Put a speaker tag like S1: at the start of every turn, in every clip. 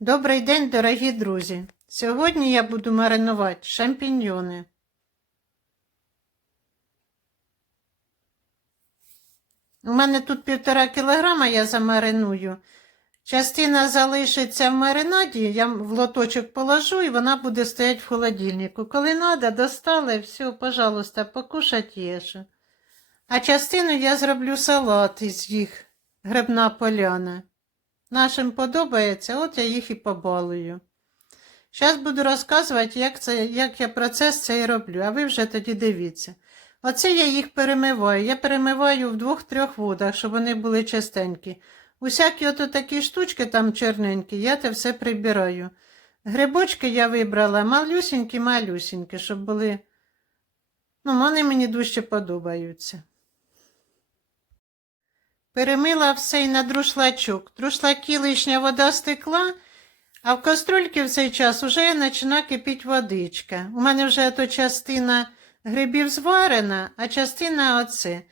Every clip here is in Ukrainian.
S1: Добрий день, дорогі друзі! Сьогодні я буду маринувати шампіньйони. У мене тут півтора кілограма я замариную. Частина залишиться в маринаді, я в лоточок положу і вона буде стояти в холодильнику. Коли треба, достали, все, пожалуйста, покушать їжу. А частину я зроблю салат із їх, грибна поляна. Нашим подобається, от я їх і побалую. Зараз буду розказувати, як, це, як я процес цей роблю, а ви вже тоді дивіться. Оце я їх перемиваю. Я перемиваю в двох-трьох водах, щоб вони були чистенькі. Усякі ото такі штучки там чорненькі, я те все прибираю. Грибочки я вибрала малюсінькі-малюсінькі, щоб були. Ну, вони мені дуже подобаються. Перемила все й на друшлачок. Друшлаки лишня вода стекла, а в каструльці в цей час уже почина кипіти водичка. У мене вже то частина грибів зварена, а частина оце.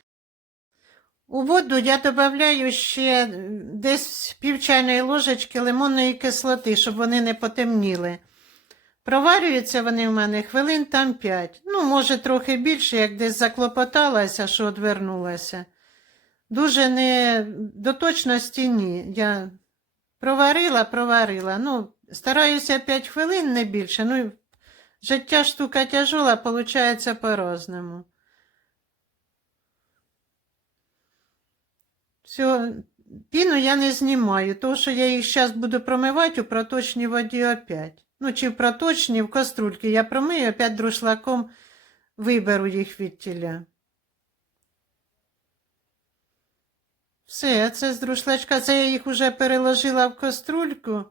S1: У воду я додаю ще десь пів чайної ложечки лимонної кислоти, щоб вони не потемніли. Проварюються вони в мене хвилин там п'ять. Ну, може, трохи більше, як десь заклопоталася, що одвернулася. Дуже не до точності ні. Я проварила, проварила. Ну, стараюся 5 хвилин не більше. Ну, життя штука тяжола, виходить по-разному. Все, піну я не знімаю, тому що я їх зараз буду промивати у проточній воді опять. Ну, чи в проточній, в каструльці я промию, опять друшлаком виберу їх від тіля. Все, це з друшлачка, це я їх вже переложила в каструльку,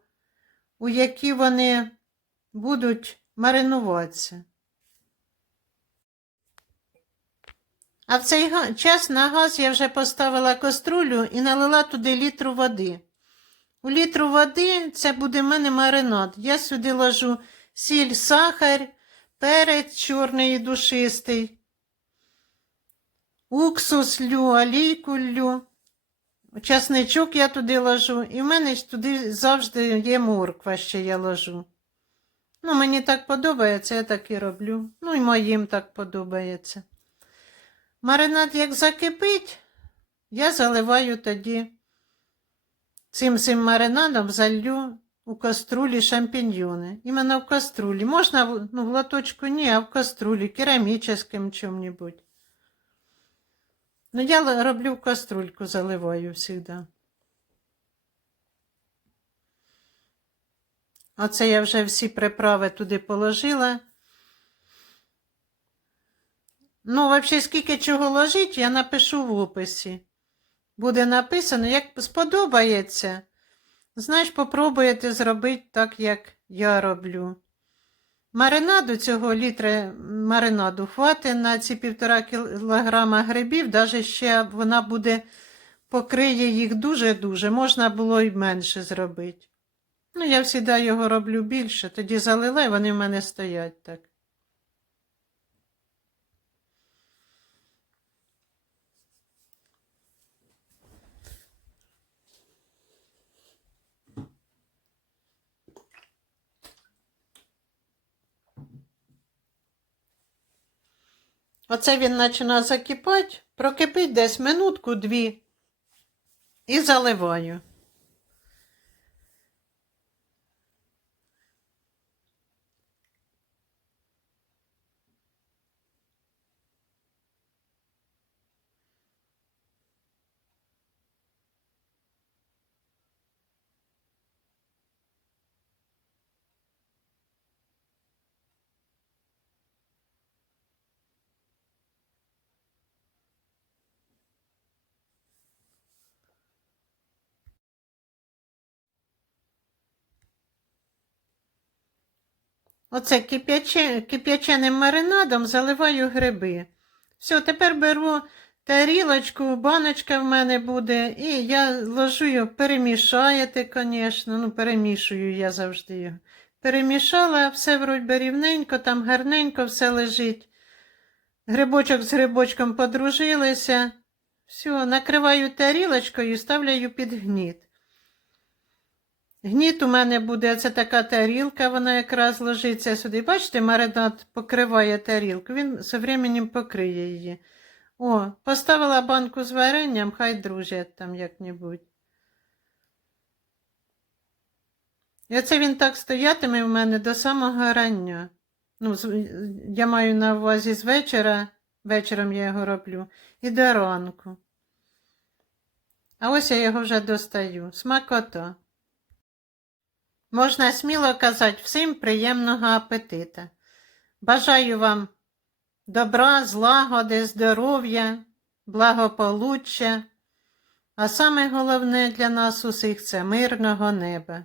S1: у які вони будуть маринуватися. А в цей час на газ я вже поставила каструлю і налила туди літру води. У літру води це буде в мене маринад. Я сюди ложу сіль, сахар, перець чорний і душистий, уксус лю, олійку лю. Часничок я туди ложу, і в мене туди завжди є морква, ще я ложу. Ну, мені так подобається, я так і роблю. Ну, і моїм так подобається. Маринад як закипить, я заливаю тоді цим цим маринадом залью у каструлі шампіньйони. Іменно в каструлі. Можна ну, в лоточку ні, а в каструлі, керамічним чим-нибудь. Ну, я роблю в каструльку, заливаю завжди. Оце я вже всі приправи туди положила. Ну, взагалі, скільки чого ложить, я напишу в описі. Буде написано, як сподобається. Знаєш, попробуєте зробити так, як я роблю. Маринаду цього літра маринаду хватить на ці півтора кілограма грибів, навіть ще вона буде покриє їх дуже-дуже, можна було й менше зробити. Ну, я завжди його роблю більше, тоді залила і вони в мене стоять так. Оце він починає закипати, прокипить десь минутку-дві і заливаю. Оце кип'яче, кип'яченим маринадом заливаю гриби. Все, тепер беру тарілочку, баночка в мене буде, і я ложу його, перемішаєте, звісно, ну перемішую я завжди його. Перемішала, все вроді рівненько, там гарненько все лежить. Грибочок з грибочком подружилися. Все, накриваю тарілочкою і ставлю під гніт. Гніт у мене буде, це така тарілка, вона якраз ложиться сюди. Бачите, маринад покриває тарілку, він з временем покриє її. О, поставила банку з варенням, хай дружать там як-небудь. І оце він так стоятиме в мене до самого рання. Ну, я маю на увазі з вечора, вечором я його роблю, і до ранку. А ось я його вже достаю. Смакота. Можна сміло казати всім приємного апетита. Бажаю вам добра, злагоди, здоров'я, благополуччя, а саме головне для нас усіх це мирного неба.